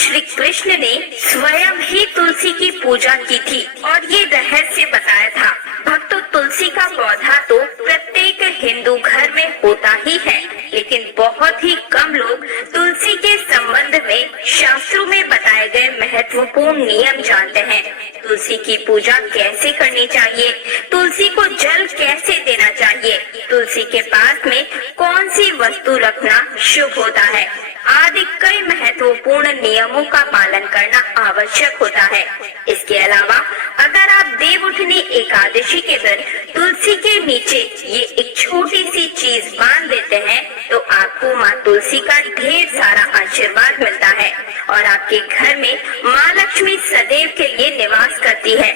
श्री कृष्ण ने स्वयं ही तुलसी की पूजा की थी और ये रहस्य बताया था। भक्तों, तुलसी का पौधा तो प्रत्येक हिंदू घर में होता ही है, लेकिन बहुत ही कम लोग तुलसी के संबंध में शास्त्रों में बताए गए महत्वपूर्ण नियम जानते हैं। तुलसी की पूजा कैसे करनी चाहिए, तुलसी को जल कैसे देना चाहिए, तुलसी के पास में कौन सी वस्तु रखना शुभ होता है आदि कई महत्वपूर्ण नियमों का पालन करना आवश्यक होता है। इसके अलावा अगर आप देवउठनी एकादशी के दिन तुलसी के नीचे ये एक छोटी सी चीज बांध देते हैं तो आपको माँ तुलसी का ढेर सारा आशीर्वाद मिलता है और आपके घर में माँ लक्ष्मी सदैव के लिए निवास करती है।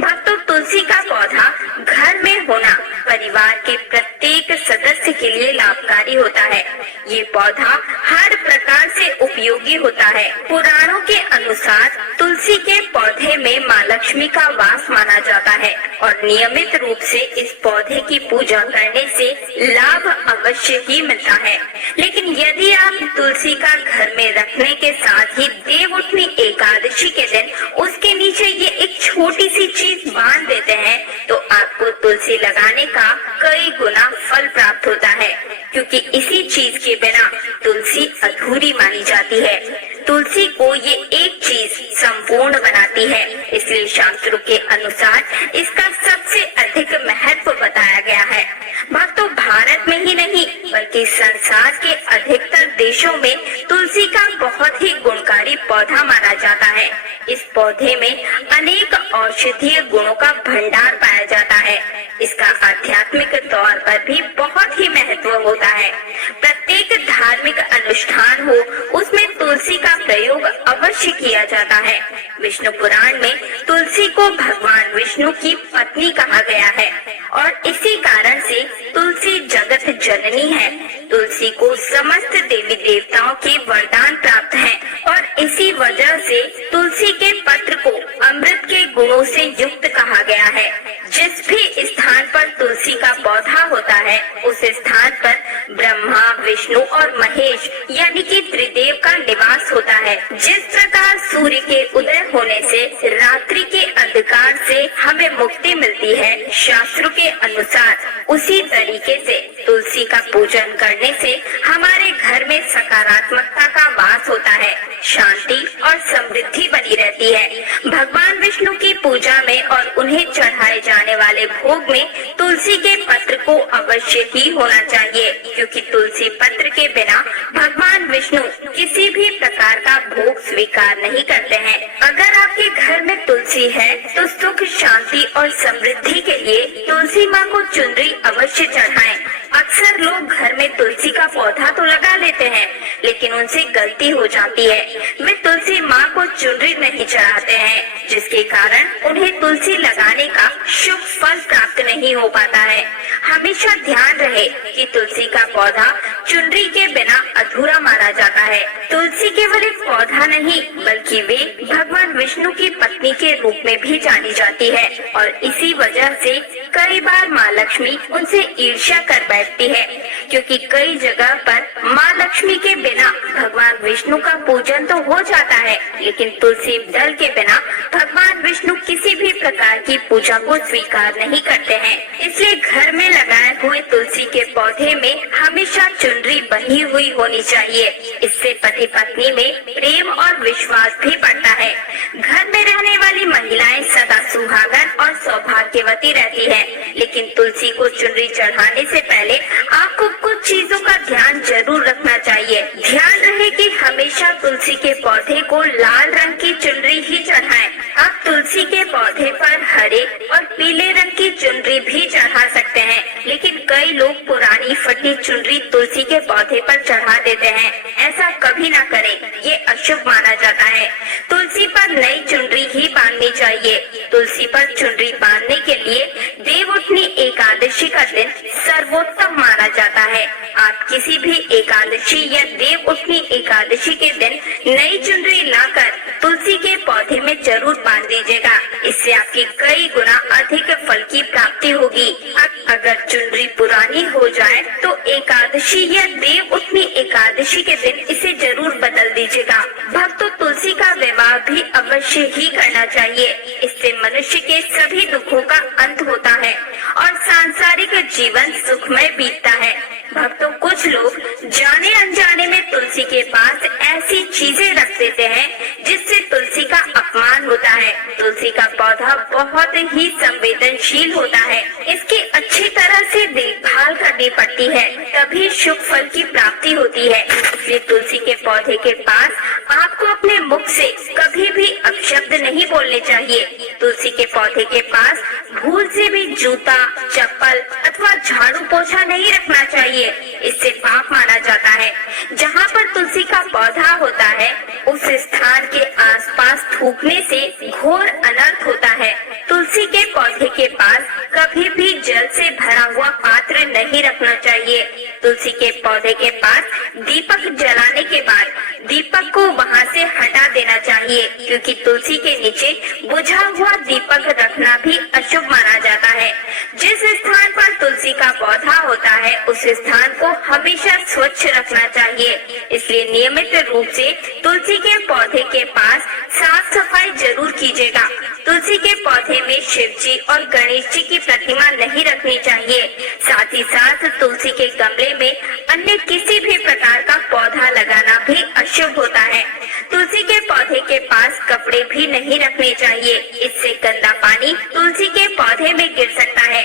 भक्तों, तुलसी का पौधा घर में होना परिवार के प्रत्येक सदस्य के लिए लाभकारी होता है। ये पौधा हर प्रकार से उपयोगी होता है। पुराणों के अनुसार तुलसी के पौधे में माँ लक्ष्मी का वास माना जाता है और नियमित रूप से इस पौधे की पूजा करने से लाभ अवश्य ही मिलता है। लेकिन यदि आप तुलसी का घर में रखने के साथ ही देवउठनी एकादशी के दिन उसके नीचे ये एक छोटी सी चीज बांध देते हैं तो आपको तुलसी लगाने का कई गुना फल प्राप्त होता है, क्योंकि इसी चीज के बिना तुलसी अधूरी मानी जाती है। तुलसी को ये एक चीज संपूर्ण बनाती है, इसलिए शास्त्रों के अनुसार इसका सबसे अधिक महत्व बताया गया है। भक्तों, भारत में ही नहीं बल्कि संसार के अधिकतर देशों में तुलसी का बहुत ही गुणकारी पौधा माना जाता है। इस पौधे में अनेक औषधीय गुणों का भंडार पाया जाता है। इसका आध्यात्मिक तौर पर भी बहुत ही महत्व होता है। प्रत्येक धार्मिक अनुष्ठान हो उसमें तुलसी का प्रयोग अवश्य किया जाता है। विष्णु पुराण में तुलसी को भगवान विष्णु की पत्नी कहा गया है और इसी कारण से तुलसी जगत जननी है। तुलसी को समस्त देवी देवताओं के वरदान प्राप्त हैं और इसी वजह से तुलसी के पत्र को अमृत के गुणों से युक्त कहा गया है। जिस भी स्थान पर तुलसी का पौधा होता है उस स्थान पर ब्रह्मा, विष्णु और महेश यानी कि त्रिदेव का निवास होता है। जिस प्रकार सूर्य के उदय होने से रात्रि के अंधकार से हमें मुक्ति मिलती है, शास्त्रों के अनुसार उसी तरीके से तुलसी का पूजन करने से हमारे घर में सकारात्मकता का वास होता है, शांति और समृद्धि बनी रहती है। भगवान विष्णु की पूजा में और उन्हें चढ़ाए जाने वाले भोग में तुलसी के पत्र को अवश्य ही होना चाहिए, क्योंकि तुलसी पत्र के बिना भगवान विष्णु किसी भी प्रकार का भोग स्वीकार नहीं करते हैं। अगर आपके घर में तुलसी है तो सुख, शांति और समृद्धि के लिए तुलसी माँ को चुनरी अवश्य चढ़ाएं। अक्सर लोग घर में तुलसी का पौधा तो लगा लेते हैं लेकिन उनसे गलती हो जाती है, वे तुलसी माँ को चुनरी नहीं चढ़ाते हैं, जिसके कारण उन्हें तुलसी लगाने का शुभ फल प्राप्त नहीं हो पाता है। हमेशा ध्यान रहे कि तुलसी का पौधा चुनरी के बिना अधूरा माना जाता है। तुलसी केवल एक पौधा नहीं बल्कि वे भगवान विष्णु की पत्नी के रूप में भी जानी जाती है और इसी वजह से कई बार माँ लक्ष्मी उनसे ईर्ष्या कर बैठती है, क्योंकि कई जगह पर माँ लक्ष्मी के बिना भगवान विष्णु का पूजन तो हो जाता है लेकिन तुलसी दल के बिना भगवान विष्णु किसी भी प्रकार की पूजा को स्वीकार नहीं करते हैं। इसलिए घर में लगाए हुए तुलसी के पौधे में हमेशा चुनरी बंधी हुई होनी चाहिए। इससे पति पत्नी में प्रेम और विश्वास भी बढ़ता है। घर में रहने वाली महिलाएं सदा सुहागन और सौभाग्यवती रहती है, लेकिन तुलसी को चुनरी चढ़ाने से पहले आपको कुछ चीजों का ध्यान जरूर रखना चाहिए। ध्यान रहे कि हमेशा तुलसी के पौधे को लाल रंग की चुनरी ही चढ़ाएं। आप तुलसी के पौधे पर हरे और पीले रंग की चुनरी भी चढ़ा सकते हैं, लेकिन कई लोग पुरानी फटी चुनरी तुलसी के पौधे पर चढ़ा देते हैं। ऐसा कभी ना करें, ये अशुभ माना जाता है। तुलसी पर नई चुनरी ही बांधनी चाहिए। तुलसी पर चुनरी बांधने के लिए देवउठनी एकादशी का दिन सर्वोत्तम माना जाता है। आप किसी भी एकादशी या देवउठनी एकादशी के दिन नई चुनरी लाकर तुलसी के पौधे में जरूर बांध दीजिएगा। इससे आपकी कई गुना अधिक फल की प्राप्ति होगी। अगर चुनरी पुरानी हो जाए तो एकादशी या देवउठनी एकादशी के दिन इसे जरूर बदल दीजिएगा। भक्तों, तुलसी भी अवश्य ही करना चाहिए। इससे मनुष्य के सभी दुखों का अंत होता है और सांसारिक जीवन सुखमय बीतता है। भक्तों, कुछ लोग जाने अनजाने में तुलसी के पास ऐसी चीजें रख देते हैं जिससे तुलसी का अपमान होता है। तुलसी का पौधा बहुत ही संवेदनशील होता है, इसकी अच्छी तरह से देखभाल करनी पड़ती है, तभी शुभ फल की प्राप्ति होती है। इसलिए तुलसी के पौधे के पास आपको अपने मुख से कभी भी अपशब्द नहीं बोलने चाहिए। तुलसी के पौधे के पास भूल से भी जूता, चप्पल अथवा झाड़ू पोछा नहीं रखना चाहिए, इससे पाप माना जाता है। जहाँ पर तुलसी का पौधा होता है उस स्थान के आसपास थूकने से घोर अनर्थ होता है। तुलसी के पौधे के पास कभी भी जल से भरा हुआ पात्र नहीं रखना चाहिए। तुलसी के पौधे के पास दीपक जलाने के बाद दीपक को वहाँ से हटा देना चाहिए, क्योंकि तुलसी के नीचे बुझा हुआ दीपक रखना भी अशुभ माना जाता है। जिस स्थान पर तुलसी का पौधा होता है उस स्थान को हमेशा स्वच्छ रखना चाहिए। इसलिए नियमित रूप से तुलसी के पौधे के पास साफ सफाई जरूर कीजिएगा। तुलसी के पौधे में शिव जी और गणेश जी की प्रतिमा नहीं रखनी चाहिए। साथ ही साथ तुलसी के गमले में अन्य किसी भी प्रकार का पौधा लगाना भी अशुभ होता है। तुलसी के पौधे के पास कपड़े भी नहीं रखने चाहिए, इससे गंदा पानी तुलसी के पौधे में गिर सकता है।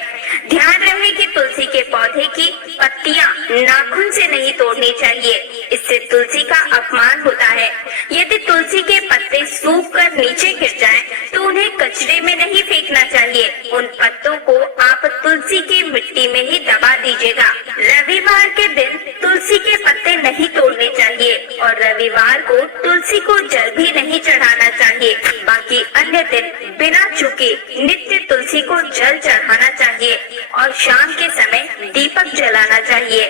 ध्यान रहे कि तुलसी के पौधे की पत्तियां नाखून से नहीं तोड़नी चाहिए, इससे तुलसी का अपमान होता है। यदि तुलसी के पत्ते सूख कर नीचे गिर जाएं, तो उन्हें कचरे में नहीं फेंकना चाहिए। उन पत्तों को आप तुलसी की मिट्टी में ही दबा दीजिएगा। रविवार के दिन तुलसी के पत्ते नहीं तोड़ने चाहिए और रविवार को तुलसी को जल भी नहीं चढ़ाना चाहिए। बाकी अन्य दिन बिना चूके नित्य तुलसी को जल चढ़ाना चाहिए और शाम के समय दीपक जलाना चाहिए।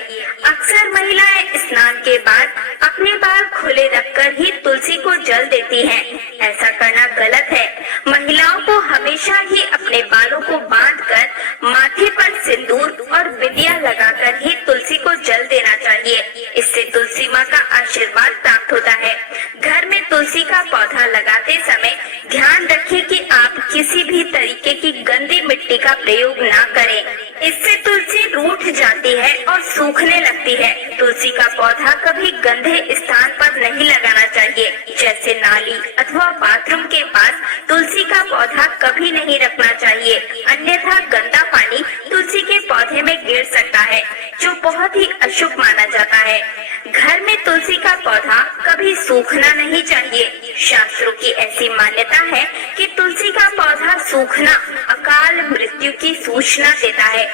अक्सर महिलाएं स्नान के बाद अपने बाल खुले रखकर ही तुलसी को जल देती हैं। ऐसा करना गलत है। महिलाओं को हमेशा ही अपने बालों को बांधकर माथे पर सिंदूर और बिंदिया लगाकर ही तुलसी को जल देना चाहिए। इससे तुलसी माँ का आशीर्वाद प्राप्त होता है। घर में तुलसी का पौधा लगाते समय ध्यान रखें कि आप किसी भी तरीके की गंदी मिट्टी का प्रयोग ना करें, इससे तुलसी रूठ जाती है और सूखने लगती है। तुलसी का पौधा कभी गंदे स्थान पर नहीं लगाना चाहिए, जैसे नाली अथवा बाथरूम के पास तुलसी का पौधा कभी नहीं रखना चाहिए, अन्यथा गंदा पानी तुलसी के पौधे में गिर सकता है, जो बहुत ही अशुभ माना जाता है। घर में तुलसी का पौधा कभी सूखना नहीं चाहिए। शास्त्रों की ऐसी मान्यता है कि तुलसी का पौधा सूखना अकाल मृत्यु की सूचना देता है।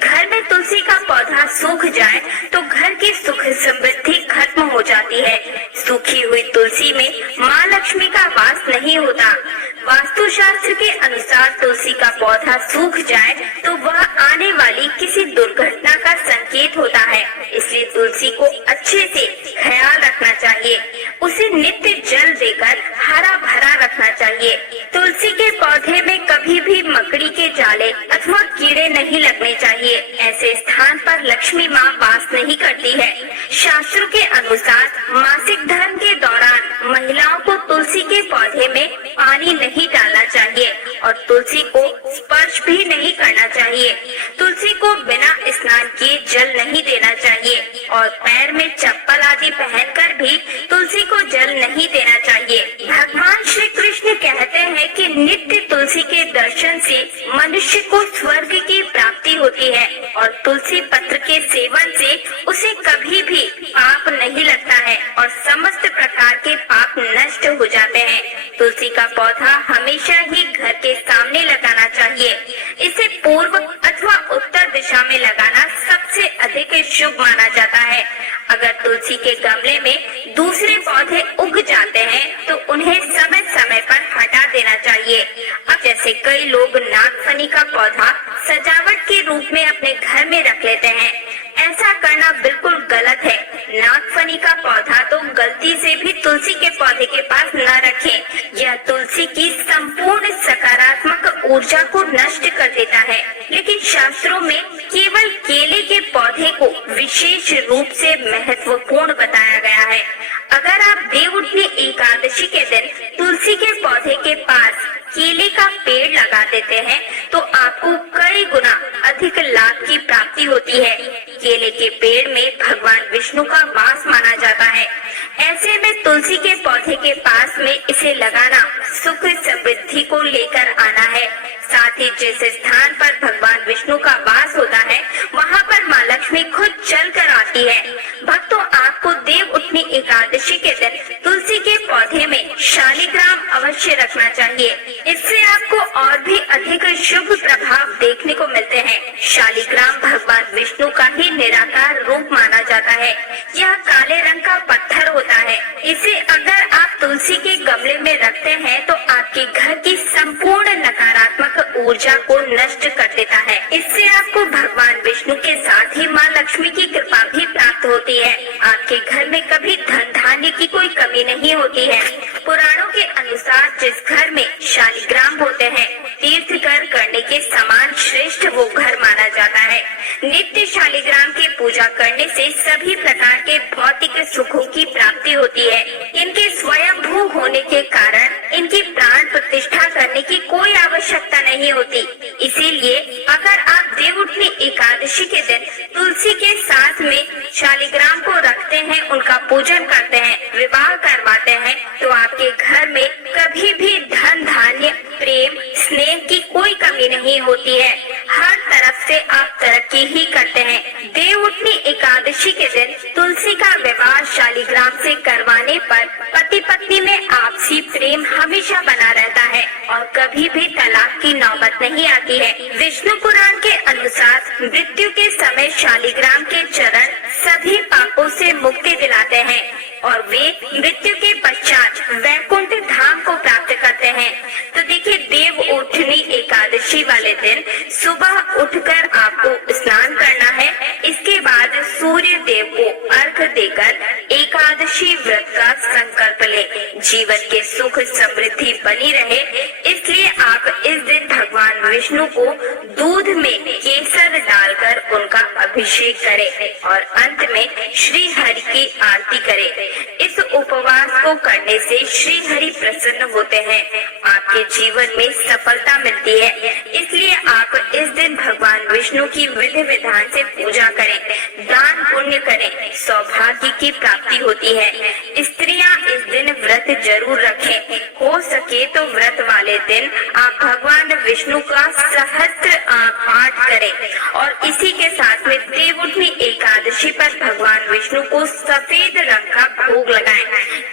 घर में तुलसी का पौधा सूख जाए तो घर की सुख समृद्धि खत्म हो जाती है। सूखी हुई तुलसी में माँ लक्ष्मी का वास नहीं होता। वास्तु शास्त्र के अनुसार तुलसी का पौधा सूख जाए तो वह आने वाली किसी दुर्घटना का संकेत होता है। इसलिए तुलसी को अच्छे से ख्याल रखना चाहिए, उसे नित्य जल देकर हरा भरा रखना चाहिए। तुलसी के पौधे में कभी भी मकड़ी के जाले अथवा कीड़े नहीं लगने चाहिए। ऐसे स्थान पर लक्ष्मी माँ वास नहीं करती है। शास्त्रों के अनुसार मासिक धर्म के दौरान महिलाओं को तुलसी के पौधे में पानी नहीं डालना चाहिए और तुलसी को स्पर्श भी नहीं करना चाहिए। तुलसी को बिना स्नान किए जल नहीं देना चाहिए और पैर में चप्पल आदि पहनकर भी तुलसी को जल नहीं देना चाहिए। भगवान श्री कृष्ण कहते हैं कि नित्य तुलसी के दर्शन से मनुष्य को स्वर्ग की प्राप्ति होती है और तुलसी पत्र के सेवन से उसे कभी भी पाप नहीं लगता है और समस्त प्रकार के पाप नष्ट हो जाते हैं। तुलसी का पौधा हमेशा ही घर के सामने लगाना चाहिए। इसे पूर्व अथवा उत्तर दिशा में लगाना सबसे अधिक शुभ माना जाता है। अगर तुलसी के गमले में दूसरे पौधे उग जाते हैं तो उन्हें समय समय पर हटा देना चाहिए। अब जैसे कई लोग नागफनी का पौधा सजावट के रूप में अपने घर में रख लेते हैं, ऐसा करना बिल्कुल गलत है। नागफनी का पौधा तो गलती से भी तुलसी के पौधे के पास न रखें। यह तुलसी की संपूर्ण सकारात्मक ऊर्जा को नष्ट कर देता है। लेकिन शास्त्रों में केवल केले के पौधे को विशेष रूप से महत्वपूर्ण बताया गया है। अगर आप देवउठनी एकादशी के दिन तुलसी के केले का पेड़ लगा देते हैं तो आपको कई गुना अधिक लाभ की प्राप्ति होती है। केले के पेड़ में भगवान विष्णु का वास माना जाता है। ऐसे में तुलसी के पौधे के पास में इसे लगाना सुख समृद्धि को लेकर आना है। साथ ही जिस स्थान पर भगवान विष्णु का वास होता है वहाँ पर माँ लक्ष्मी खुद चल कर आती है। भक्तों, आपको देव उठनी एकादशी के दिन तुलसी के पौधे में शालिग्राम अवश्य रखना चाहिए। इससे आपको और भी अधिक शुभ प्रभाव देखने को मिलते हैं। शालिग्राम भगवान विष्णु का ही निराकार रूप माना जाता है। यह काले रंग का पत्थर होता है। इसे अगर आप तुलसी के गमले में रखते हैं तो आपके घर की संपूर्ण नकारात्मक ऊर्जा को नष्ट कर देता है। इससे आपको भगवान विष्णु के साथ ही माँ लक्ष्मी की कृपा भी प्राप्त होती है। आपके घर में कभी धन धान्य की कोई कमी नहीं होती है। पुराणों के अनुसार जिस घर में शालिग्राम होते हैं तीर्थ करने के समान श्रेष्ठ वो घर माना जाता है। नित्य शालिग्राम की पूजा करने से सभी प्रकार के भौतिक सुखों की प्राप्ति होती है। इनके स्वयंभू होने के कारण इनकी प्राण प्रतिष्ठा करने की कोई आवश्यकता नहीं होती। इसीलिए अगर आप देवउठनी एकादशी के दिन तुलसी के साथ में शालिग्राम को रखते हैं, उनका पूजन करते हैं, विवाह करवाते हैं तो आपके घर में कभी भी धन धान्य प्रेम स्नेह की कोई कमी नहीं होती है। हर तरफ से आप तरक्की ही करते हैं। देवउठनी एकादशी के दिन तुलसी का विवाह शालिग्राम से करवाने पर पति पत्नी में आपसी प्रेम हमेशा बना रहता है और कभी भी तलाक की नौबत नहीं आती है। विष्णु पुराण के अनुसार मृत्यु के समय शालिग्राम के चरण सभी पापों से मुक्ति दिलाते हैं और वे मृत्यु के पश्चात वैकुंठ धाम को प्राप्त करते हैं। तो देखिए, देव उठनी एकादशी वाले दिन सुबह उठकर आपको स्नान करना है। इसके बाद सूर्य देव को अर्घ देकर एकादशी व्रत का संकल्प ले। जीवन के सुख समृद्धि बनी रहे इसलिए आप इस दिन भगवान विष्णु को दूध में केसर डालकर उनका अभिषेक करें और अंत में श्री हरि की आरती करें। इस उपवास को करने से श्री हरि प्रसन्न होते हैं, आपके जीवन में सफलता मिलती है। इसलिए आप इस दिन भगवान विष्णु की विधि विधान से पूजा करें, दान पुण्य करें, सौभाग्य की प्राप्ति होती है। स्त्रियां इस दिन व्रत जरूर रखें। हो सके तो व्रत वाले दिन आप भगवान विष्णु का सहस्त्र पाठ करें और इसी के साथ में देवउठनी एकादशी पर भगवान विष्णु को सफेद रंग का भोग लगाएं।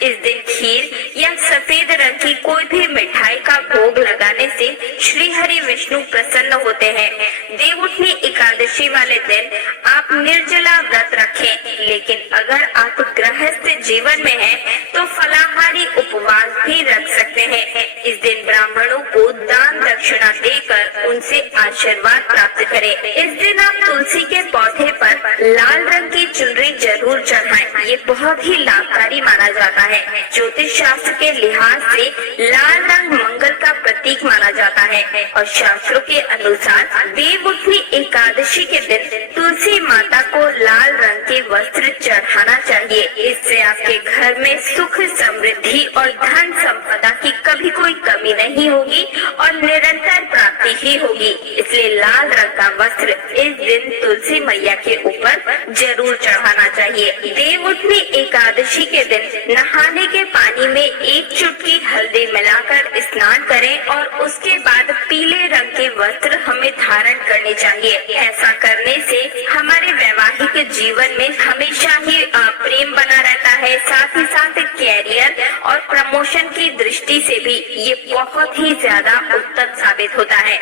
इस दिन खीर या सफेद रंग की कोई भी मिठाई का भोग लगाने से श्री हरि विष्णु प्रसन्न होते हैं। देवउठनी एकादशी वाले दिन आप निर्जला व्रत रखें, लेकिन अगर आप गृहस्थ जीवन में हैं तो फलाहारी उपवास भी रख सकते हैं। इस दिन ब्राह्मणों को दान दक्षिणा देकर उनसे आशीर्वाद प्राप्त करें। इस दिन आप तुलसी के पौधे पर लाल रंग की चुनरी जरूर चढ़ाएं। ये बहुत ही लाभकारी माना जाता है। ज्योतिष शास्त्र के लिहाज से लाल रंग मंगल का प्रतीक माना जाता है और शास्त्रों के अनुसार देवउठनी एकादशी के दिन तुलसी माता को लाल रंग के वस्त्र चढ़ाना चाहिए। इससे आपके घर में सुख समृद्धि और धन संपदा की कभी कोई कमी नहीं होगी और निरंतर प्राप्ति ही होगी। इसलिए लाल रंग का वस्त्र इस दिन तुलसी मैया के ऊपर जरूर चढ़ाना चाहिए। देवउठनी एकादशी के दिन नहाने के पानी में एक चुटकी हल्दी मिलाकर स्नान करें और उसके बाद पीले रंग के वस्त्र हमें धारण करने चाहिए। ऐसा करने से हमारे वैवाहिक जीवन में हमेशा ही प्रेम बना रहता है। साथ ही साथ कैरियर और प्रमोशन की दृष्टि से भी ये बहुत ही ज्यादा उत्तम साबित होता है।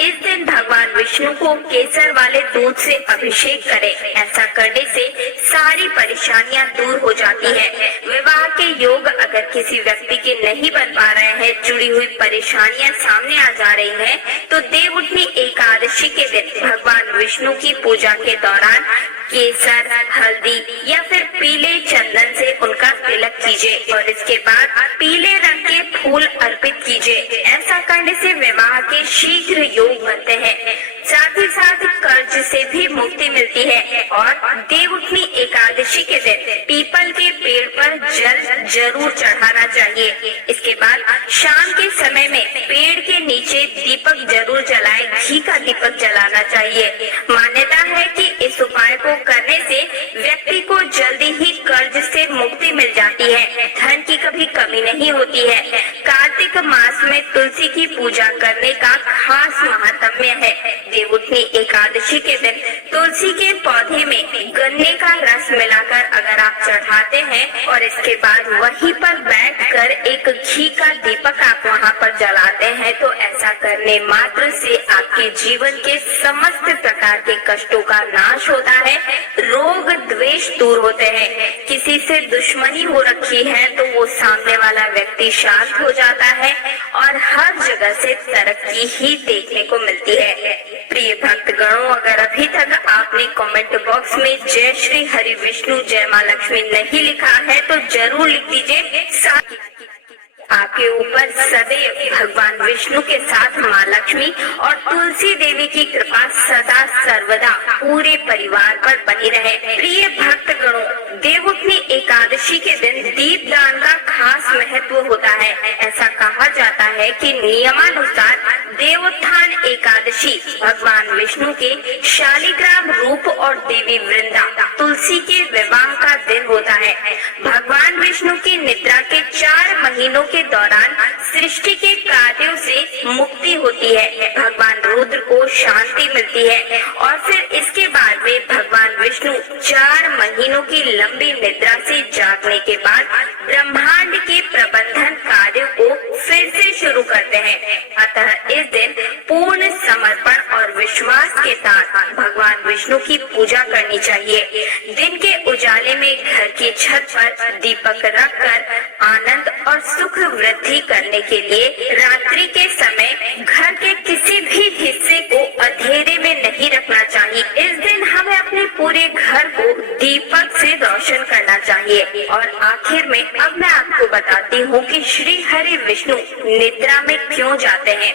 इस दिन भगवान विष्णु को केसर वाले दूध से अभिषेक करें। ऐसा करने से सारी परेशानियां दूर हो जाती है। विवाह के योग अगर किसी व्यक्ति के नहीं बन पा रहे हैं, जुड़ी हुई परेशानियां सामने आ जा रही हैं, तो देवउठनी एकादशी के दिन भगवान विष्णु की पूजा के दौरान केसर, हल्दी या फिर पीले चंदन से उनका तिलक कीजिए और इसके बाद पीले रंग के फूल अर्पित कीजिए। ऐसा करने से विवाह के शीघ्र योग बनते हैं। साथ ही साथ कर्ज से भी मुक्ति मिलती है और देवउठनी एकादशी के दिन पीपल के पेड़ पर जल जरूर चढ़ाना चाहिए। इसके बाद शाम के समय में पेड़ के दीपक जलाना चाहिए। मान्यता है कि इस उपाय को करने से व्यक्ति को जल्दी ही कर्ज से मुक्ति मिल जाती है, धन की कभी कमी नहीं होती है। कार्तिक मास में तुलसी की पूजा करने का खास महात्म्य है। देवउठनी एकादशी के दिन तुलसी के पौधे में गन्ने का रस मिलाकर अगर आप चढ़ाते हैं और इसके बाद वहीं पर बैठकर एक घी का दीपक आप वहां पर जलाते हैं, तो ऐसा करने मात्र से आपके जीवन के समस्त प्रकार के कष्टों का नाश होता है, रोग द्वेष दूर होते हैं। किसी से दुश्मनी हो रखी है तो वो सामने वाला व्यक्ति शांत हो जाता है और हर जगह से तरक्की ही देखने को मिलती है। प्रिय भक्तगणों, अगर अभी तक आपने कमेंट बॉक्स में जय श्री हरि विष्णु जय माँ लक्ष्मी नहीं लिखा है तो जरूर लिख दीजिए। साथ आपके ऊपर सदैव भगवान विष्णु के साथ माँ लक्ष्मी और तुलसी देवी की कृपा सदा सर्वदा पूरे परिवार पर बनी रहे। प्रिय भक्तगणों, देवउठनी एकादशी के दिन दीप दान का खास महत्व होता है। ऐसा कहा जाता है कि नियमानुसार देवोत्थान एकादशी भगवान विष्णु के शालिग्राम रूप और देवी वृंदा तुलसी के विवाह का दिन होता है। भगवान विष्णु की निद्रा के 4 महीनों के दौरान सृष्टि के कार्यों से मुक्ति होती है, भगवान रुद्र को शांति मिलती है और फिर इसके बाद में भगवान विष्णु 4 महीनों की लंबी निद्रा से जागने के बाद ब्रह्मांड के प्रबंधन कार्यों को फिर से शुरू करते हैं। अतः इस दिन पूर्ण समर्पण और विश्वास के साथ भगवान विष्णु की पूजा करनी चाहिए। दिन के उजाले में घर की छत पर दीपक रखकर आनंद और सुख वृद्धि करने के लिए रात्रि के समय घर के किसी भी हिस्से को अंधेरे में नहीं रखना चाहिए। इस दिन हमें अपने पूरे घर को दीपक से रोशन करना चाहिए। और आखिर में अब मैं आपको बताती हूँ कि श्री हरि विष्णु निद्रा में क्यों जाते हैं।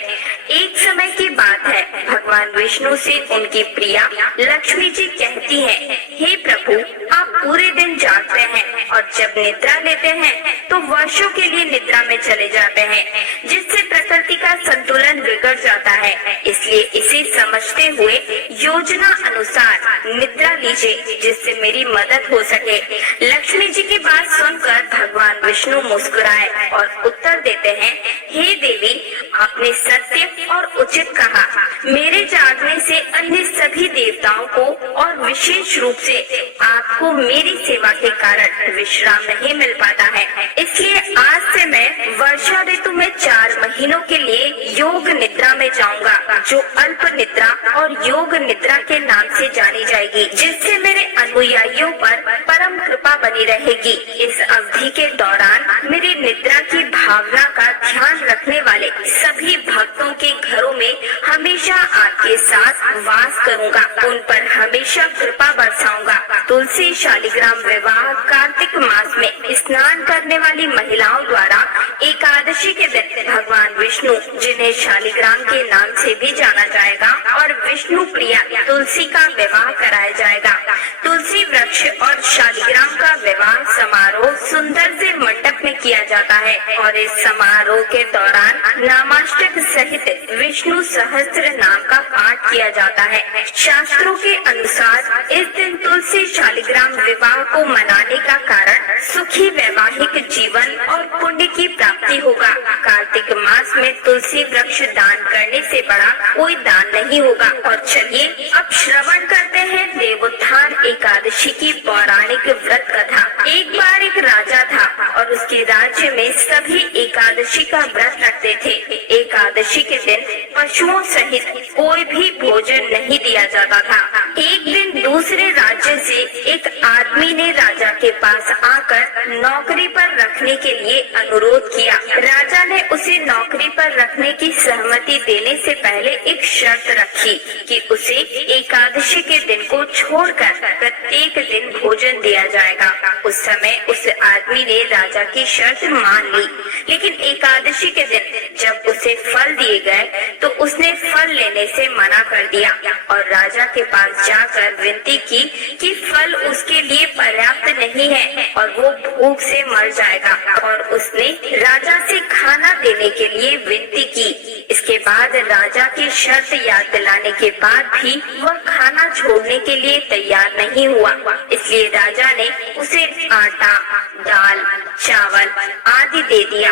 एक समय की बात है, भगवान विष्णु से उनकी प्रिया लक्ष्मी जी कहती हैं, हे प्रभु, आप पूरे दिन जागते हैं और जब निद्रा लेते हैं तो वर्षों के लिए निद्रा में चले जाते हैं, जिससे प्रकृति का संतुलन बिगड़ जाता है। इसलिए इसे समझते हुए योजना अनुसार निद्रा लीजिए, जिससे मेरी मदद हो सके। लक्ष्मी जी की बात सुनकर भगवान विष्णु मुस्कुराए और उत्तर देते हैं, हे देवी, आपने सत्य और उचित कहा। मेरे जागने से अन्य सभी देवताओं को और विशेष रूप से आपको मेरी सेवा के कारण विश्राम नहीं मिल पाता है। इसलिए आज से मैं वर्षा ऋतु में 4 महीनों के लिए योग निद्रा में जाऊंगा, जो अल्प निद्रा और योग निद्रा के नाम से जानी जाएगी, जिससे मेरे अनुयायियों पर परम कृपा बनी रहेगी। इस अवधि के दौरान मेरी निद्रा की भावना का ध्यान रखने वाले सभी भक्तों के घरों में हमेशा आपके साथ वास करूंगा, उन पर हमेशा कृपा बरसाऊंगा। तुलसी शालिग्राम विवाह कार्तिक मास में स्नान करने वाली महिलाओं द्वारा एकादशी के दिन भगवान विष्णु, जिन्हें शालिग्राम के नाम से भी जाना जाएगा, और विष्णु प्रिया तुलसी का विवाह कराया जाएगा। तुलसी वृक्ष और शालिग्राम का विवाह समारोह सुंदर से मंडप में किया जाता है और इस समारोह के दौरान नामाष्टक सहित विष्णु सहस्त्र नाम का पाठ किया जाता है। शास्त्रों के अनुसार इस दिन तुलसी शालिग्राम विवाह को मनाने का कारण सुखी वैवाहिक जीवन और पुण्य की प्राप्ति होगा। कार्तिक मास में तुलसी वृक्ष दान करने से बड़ा कोई दान नहीं होगा। और चलिए अब श्रवण करते हैं देवोत्थान एकादशी की पौराणिक व्रत कथा। एक बार एक राजा था और उसके राज्य में सभी एकादशी का व्रत रखते थे। एकादशी के दिन पशुओं सहित कोई भी भोजन नहीं दिया जाता था। एक दिन दूसरे राज्य से एक आदमी ने राजा के पास आकर नौकरी पर रखने के लिए अनुरोध किया। राजा ने उसे नौकरी पर रखने की सहमति देने से पहले एक शर्त रखी कि उसे एकादशी के दिन को छोड़कर प्रत्येक दिन भोजन दिया जाएगा। उस समय उस आदमी ने राजा की शर्त मान ली, लेकिन एकादशी के दिन जब उसे फल दिए गए तो उसने फल लेने से मना कर दिया और राजा के पास जाकर विनती की कि फल उसके लिए पर्याप्त नहीं है और वो भूख से मर जाएगा। और उसने राजा से खाना देने के लिए विनती की। इसके बाद राजा की शर्त याद दिलाने के बाद भी वह खाना छोड़ने के लिए तैयार नहीं हुआ। इसलिए राजा ने उसे आटा, दाल, चावल आदि दे दिया।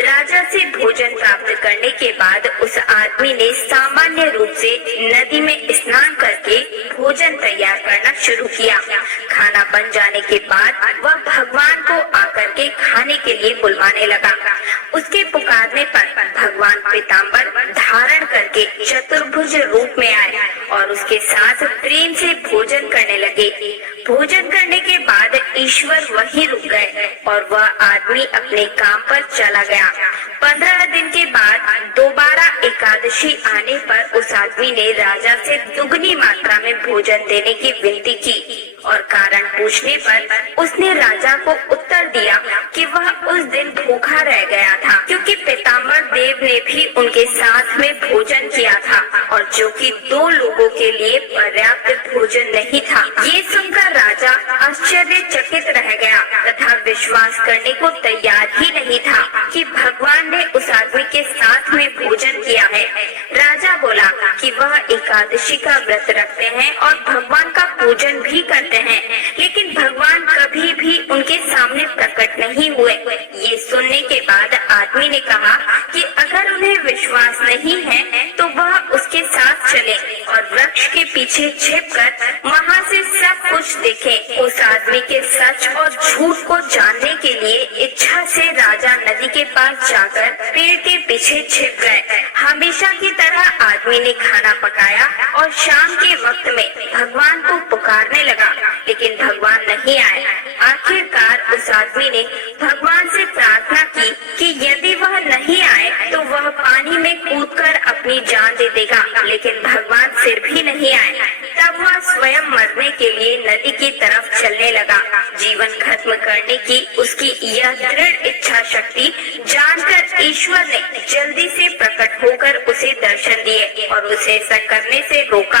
राजा से भोजन प्राप्त करने के बाद उस आदमी ने सामान्य रूप से नदी में स्नान करके भोजन तैयार करना शुरू किया। खाना बन जाने के बाद वह भगवान को आकर के खाने के लिए बुलवाने लगा। उसके पुकारने पर भगवान पीताम्बर धारण करके चतुर्भुज रूप में आए और उसके साथ प्रेम से भोजन करने लगे। भोजन करने के बाद ईश्वर वहीं रुक गए और वह आदमी अपने काम पर चला गया। 15 दिन के बाद दोबारा एकादशी आने पर उस आदमी ने राजा से दुगनी मात्रा में भोजन देने की विनती की और कारण पूछने पर उसने राजा को उत्तर दिया कि वह उस दिन भूखा रह गया था क्योंकि पीताम्बर देव ने भी उनके साथ में भोजन किया था और जो कि 2 लोगों के लिए पर्याप्त भोजन नहीं था। ये सुनकर राजा आश्चर्यचकित रह गया तथा विश्वास करने को तैयार ही नहीं था कि भगवान ने उस आदमी के साथ में भोजन किया है। राजा बोला कि वह एकादशी का व्रत रखते हैं और भगवान का पूजन भी करते हैं, लेकिन भगवान कभी भी उनके सामने प्रकट नहीं हुए। ये सुनने के बाद आदमी ने कहा कि अगर उन्हें विश्वास नहीं है तो वह उसके साथ चले और वृक्ष के पीछे छिपकर वहाँ से सब कुछ देखे। उस आदमी के सच और झूठ को जानने के लिए इच्छा से राजा नदी के पास जाकर पेड़ के पीछे छिप गए। हमेशा की तरह आदमी ने खाना पकाया और शाम के वक्त में भगवान को पुकारने लगा, लेकिन भगवान नहीं आए। आखिरकार उस आदमी ने भगवान से प्रार्थना की कि यदि वह नहीं आए तो वह पानी में कूदकर अपनी जान दे देगा, लेकिन भगवान फिर भी नहीं आए। तब वह स्वयं मरने के लिए नदी की तरफ चलने लगा। जीवन खत्म करने की उसकी यह दृढ़ इच्छा शक्ति जानकर ईश्वर ने जल्दी से प्रकट होकर उसे दर्शन दिए और उसे ऐसा करने से रोका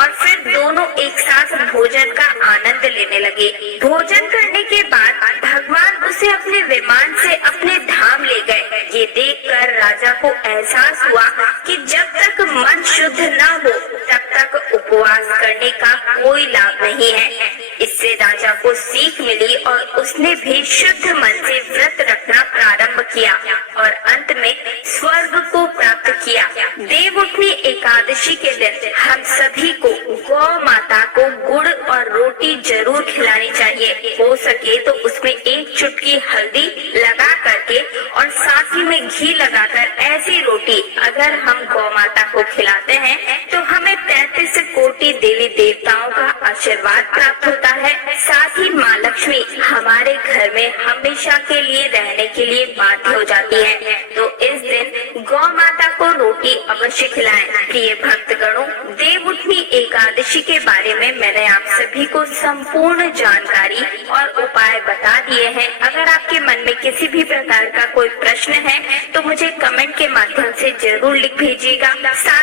और फिर दोनों एक साथ भोजन का आनंद लेने लगे। भोजन करने के बाद भगवान उसे अपने विमान से अपने धाम ले गए। ये देखकर राजा को एहसास हुआ कि जब तक मन शुद्ध न हो तब तक उपवास करने का कोई लाभ नहीं है। इससे राजा को सीख मिली और उसने भी शुद्ध मन से व्रत रखना प्रारंभ किया और अंत में स्वर्ग को प्राप्त किया। देवउठनी एकादशी के दिन हम सभी को गौ माता को गुड़ और रोटी जरूर खिलानी चाहिए। हो सके तो उसमें 1 चुटकी हल्दी लगा करके और साथ ही में घी लगाकर ऐसी रोटी अगर हम गौ माता को खिलाते हैं तो हमें 33 कोटि देवी देवताओं का आशीर्वाद प्राप्त होता है। साथ ही माँ लक्ष्मी हमारे घर में हमेशा के लिए रहने के लिए बाध्य हो जाती है। तो इस दिन गौ माता को रोटी अवश्य खिलाएं। प्रिय भक्तगणों, देवउठनी एकादशी के बारे में मैंने आप सभी को संपूर्ण जानकारी और उपाय बता दिए हैं। अगर आपके मन में किसी भी प्रकार का कोई प्रश्न है तो मुझे कमेंट के माध्यम से जरूर लिख भेजिएगा।